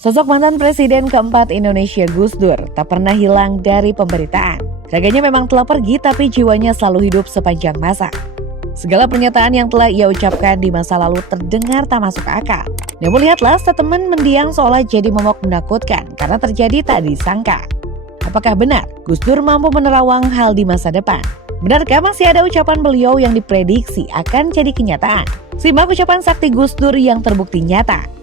Sosok mantan Presiden keempat Indonesia Gus Dur tak pernah hilang dari pemberitaan. Raganya memang telah pergi tapi jiwanya selalu hidup sepanjang masa. Segala pernyataan yang telah ia ucapkan di masa lalu terdengar tak masuk akal. Namun lihatlah statement mendiang seolah jadi momok menakutkan karena terjadi tak disangka. Apakah benar Gus Dur mampu menerawang hal di masa depan? Benarkah masih ada ucapan beliau yang diprediksi akan jadi kenyataan? Simak ucapan sakti Gus Dur yang terbukti nyata.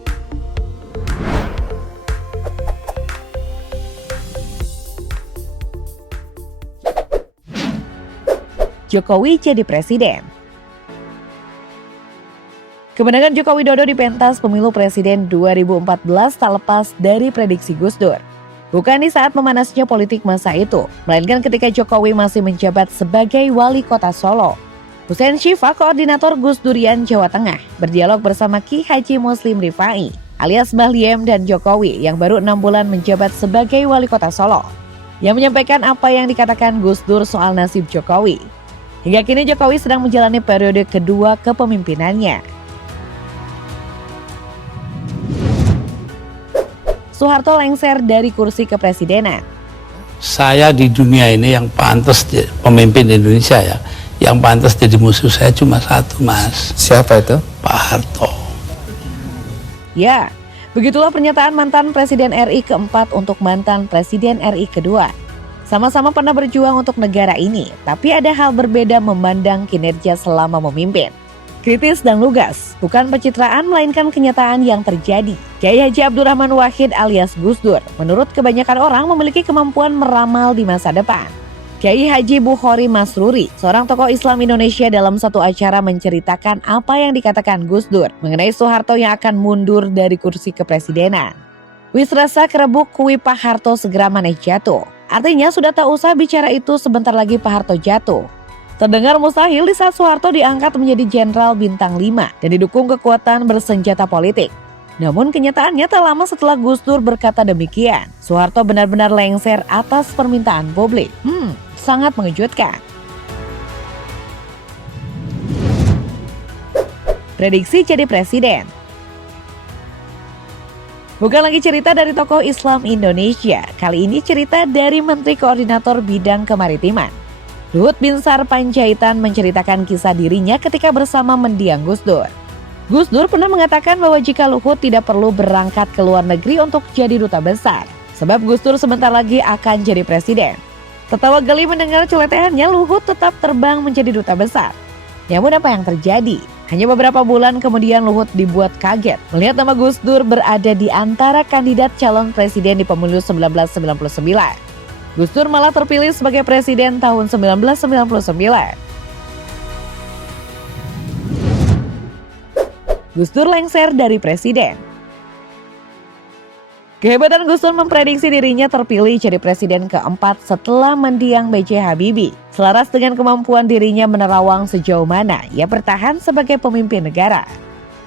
Jokowi jadi presiden. Kemenangan Joko Widodo di pentas pemilu presiden 2014 tak lepas dari prediksi Gus Dur. Bukan di saat memanasnya politik masa itu, melainkan ketika Jokowi masih menjabat sebagai wali kota Solo. Hussein Syifa, koordinator Gus Durian Jawa Tengah, berdialog bersama Ki Haji Muslim Rifai alias Mbah Liem dan Jokowi yang baru 6 bulan menjabat sebagai wali kota Solo, yang menyampaikan apa yang dikatakan Gus Dur soal nasib Jokowi. Hingga kini Jokowi sedang menjalani periode kedua kepemimpinannya. Soeharto lengser dari kursi kepresidenan. Saya di dunia ini yang pantas pemimpin Indonesia ya, yang pantas jadi musuh saya cuma satu, Mas. Siapa itu? Pak Harto. Ya, begitulah pernyataan mantan Presiden RI keempat untuk mantan Presiden RI kedua. Sama-sama pernah berjuang untuk negara ini, tapi ada hal berbeda memandang kinerja selama memimpin. Kritis dan lugas, bukan pencitraan melainkan kenyataan yang terjadi. Kiai Haji Abdurrahman Wahid alias Gus Dur, menurut kebanyakan orang memiliki kemampuan meramal di masa depan. Kiai Haji Bukhori Masruri, seorang tokoh Islam Indonesia dalam satu acara menceritakan apa yang dikatakan Gus Dur mengenai Soeharto yang akan mundur dari kursi kepresidenan. Wis rasa kerebuk kui Pak Harto segera maneh jatuh. Artinya sudah tak usah bicara itu, sebentar lagi Pak Harto jatuh. Terdengar mustahil di saat Soeharto diangkat menjadi Jenderal Bintang 5 dan didukung kekuatan bersenjata politik. Namun kenyataannya tak lama setelah Gus Dur berkata demikian, Soeharto benar-benar lengser atas permintaan publik. Sangat mengejutkan. Prediksi jadi presiden. Bukan lagi cerita dari tokoh Islam Indonesia, kali ini cerita dari Menteri Koordinator Bidang Kemaritiman. Luhut Binsar Panjaitan menceritakan kisah dirinya ketika bersama mendiang Gus Dur. Gus Dur pernah mengatakan bahwa jika Luhut tidak perlu berangkat ke luar negeri untuk jadi duta besar, sebab Gus Dur sebentar lagi akan jadi presiden. Tertawa geli mendengar celotehannya, Luhut tetap terbang menjadi duta besar. Namun apa yang terjadi? Hanya beberapa bulan kemudian Luhut dibuat kaget melihat nama Gus Dur berada di antara kandidat calon presiden di pemilu 1999. Gus Dur malah terpilih sebagai presiden tahun 1999. Gus Dur lengser dari presiden. Kehebatan Gus Dur memprediksi dirinya terpilih jadi presiden keempat setelah mendiang B.J. Habibie. Selaras dengan kemampuan dirinya menerawang sejauh mana ia bertahan sebagai pemimpin negara.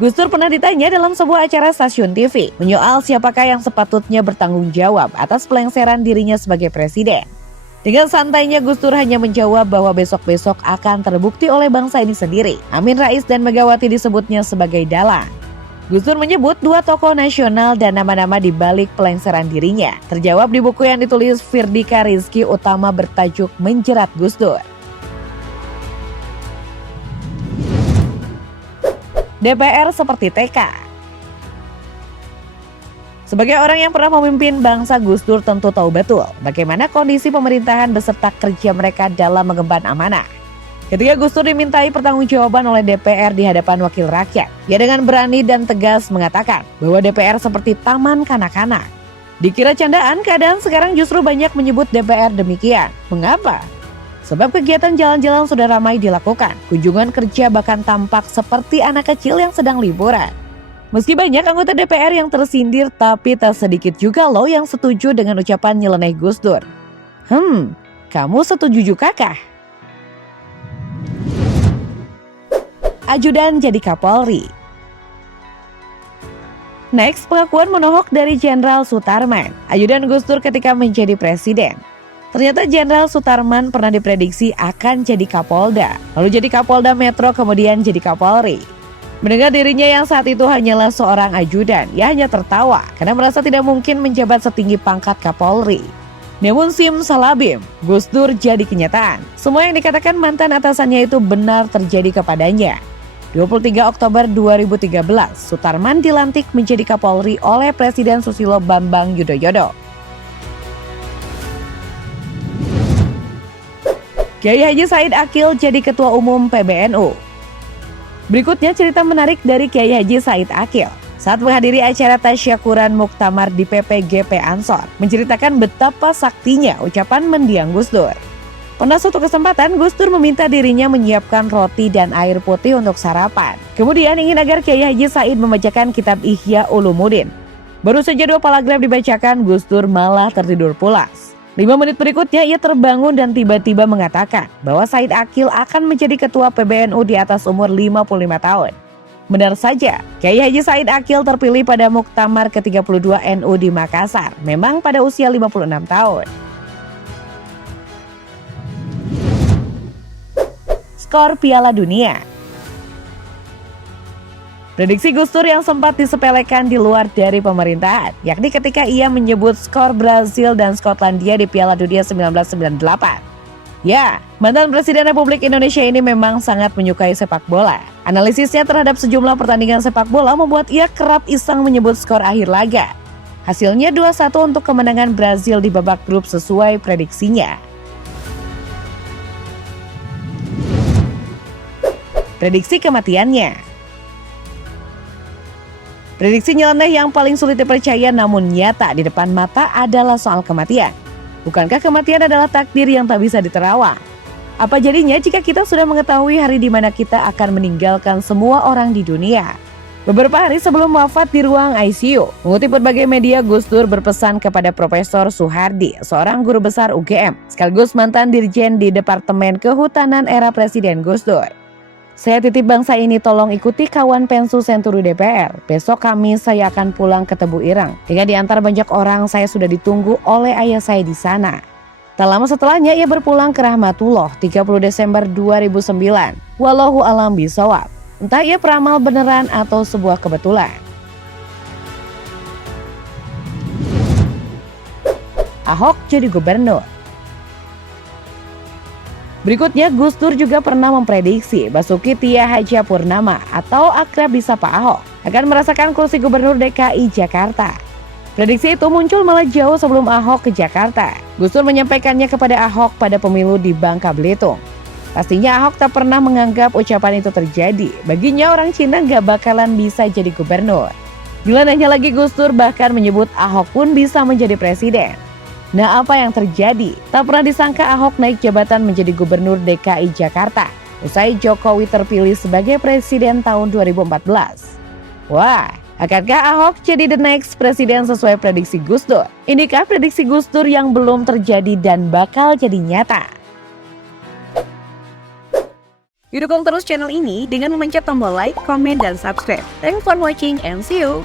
Gus Dur pernah ditanya dalam sebuah acara stasiun TV menyoal siapakah yang sepatutnya bertanggung jawab atas pelengseran dirinya sebagai presiden. Dengan santainya Gus Dur hanya menjawab bahwa besok-besok akan terbukti oleh bangsa ini sendiri. Amin Rais dan Megawati disebutnya sebagai dalang. Gus Dur menyebut dua tokoh nasional dan nama-nama di balik pelengseran dirinya terjawab di buku yang ditulis Firdika Rizky Utama bertajuk Menjerat Gus Dur. DPR seperti TK. Sebagai orang yang pernah memimpin bangsa, Gus Dur tentu tahu betul bagaimana kondisi pemerintahan beserta kerja mereka dalam mengemban amanah. Ketika Gus Dur dimintai pertanggungjawaban oleh DPR di hadapan wakil rakyat, ia dengan berani dan tegas mengatakan bahwa DPR seperti taman kanak-kanak. Dikira candaan, keadaan sekarang justru banyak menyebut DPR demikian. Mengapa? Sebab kegiatan jalan-jalan sudah ramai dilakukan, kunjungan kerja bahkan tampak seperti anak kecil yang sedang liburan. Meski banyak anggota DPR yang tersindir, tapi tak sedikit juga loh yang setuju dengan ucapan nyeleneh Gus Dur. Kamu setuju juga kah? Ajudan jadi Kapolri. Next, pengakuan menohok dari Jenderal Sutarman, ajudan Gus Dur ketika menjadi presiden. Ternyata Jenderal Sutarman pernah diprediksi akan jadi Kapolda, lalu jadi Kapolda Metro, kemudian jadi Kapolri. Mendengar dirinya yang saat itu hanyalah seorang ajudan, ia hanya tertawa karena merasa tidak mungkin menjabat setinggi pangkat Kapolri. Namun simsalabim, Gus Dur jadi kenyataan. Semua yang dikatakan mantan atasannya itu benar terjadi kepadanya. 23 Oktober 2013, Sutarman dilantik menjadi Kapolri oleh Presiden Susilo Bambang Yudhoyono. Kiai Haji Said Akil jadi Ketua Umum PBNU. Berikutnya cerita menarik dari Kiai Haji Said Akil saat menghadiri acara tasyakuran muktamar di PPGP Ansor, menceritakan betapa saktinya ucapan mendiang Gus Dur. Pada suatu kesempatan, Gus Dur meminta dirinya menyiapkan roti dan air putih untuk sarapan. Kemudian ingin agar Kiai Haji Said membacakan kitab Ihya Ulumuddin. Baru saja 2 paragraf dibacakan, Gus Dur malah tertidur pulas. 5 menit berikutnya ia terbangun dan tiba-tiba mengatakan bahwa Said Akil akan menjadi ketua PBNU di atas umur 55 tahun. Benar saja, Kiai Haji Said Akil terpilih pada Muktamar ke-32 NU di Makassar, memang pada usia 56 tahun. Skor Piala Dunia. Prediksi Gus Dur yang sempat disepelekan di luar dari pemerintahan, yakni ketika ia menyebut skor Brazil dan Skotlandia di Piala Dunia 1998. Ya, mantan Presiden Republik Indonesia ini memang sangat menyukai sepak bola. Analisisnya terhadap sejumlah pertandingan sepak bola membuat ia kerap iseng menyebut skor akhir laga. Hasilnya 2-1 untuk kemenangan Brazil di babak grup sesuai prediksinya. Prediksi kematiannya. Prediksi nyeleneh yang paling sulit dipercaya namun nyata di depan mata adalah soal kematian. Bukankah kematian adalah takdir yang tak bisa diterawang? Apa jadinya jika kita sudah mengetahui hari di mana kita akan meninggalkan semua orang di dunia? Beberapa hari sebelum wafat di ruang ICU, mengutip berbagai media, Gus Dur berpesan kepada Profesor Soehardi, seorang guru besar UGM, sekaligus mantan dirjen di Departemen Kehutanan era Presiden Gus Dur. Saya titip bangsa ini, tolong ikuti kawan pensu Senturi DPR. Besok Kamis saya akan pulang ke Tebu Ireng. Hingga di antara banyak orang, saya sudah ditunggu oleh ayah saya di sana. Tak lama setelahnya ia berpulang ke Rahmatullah 30 Desember 2009. Wallahu alam bisawab. Entah ia peramal beneran atau sebuah kebetulan. Ahok jadi gubernur. Berikutnya, Gus Dur juga pernah memprediksi Basuki Tjahjanpurnama atau akrab disapa Ahok akan merasakan kursi gubernur DKI Jakarta. Prediksi itu muncul malah jauh sebelum Ahok ke Jakarta. Gus Dur menyampaikannya kepada Ahok pada pemilu di Bangka Belitung. Pastinya Ahok tak pernah menganggap ucapan itu terjadi. Baginya orang Cina gak bakalan bisa jadi gubernur. Gila lagi, Gus Dur bahkan menyebut Ahok pun bisa menjadi presiden. Nah, apa yang terjadi? Tak pernah disangka Ahok naik jabatan menjadi gubernur DKI Jakarta usai Jokowi terpilih sebagai presiden tahun 2014. Wah, akankah Ahok jadi the next presiden sesuai prediksi Gus Dur? Inikah prediksi Gus Dur yang belum terjadi dan bakal jadi nyata? Dukung terus channel ini dengan memencet tombol like, comment, dan subscribe. Thanks for watching and see you!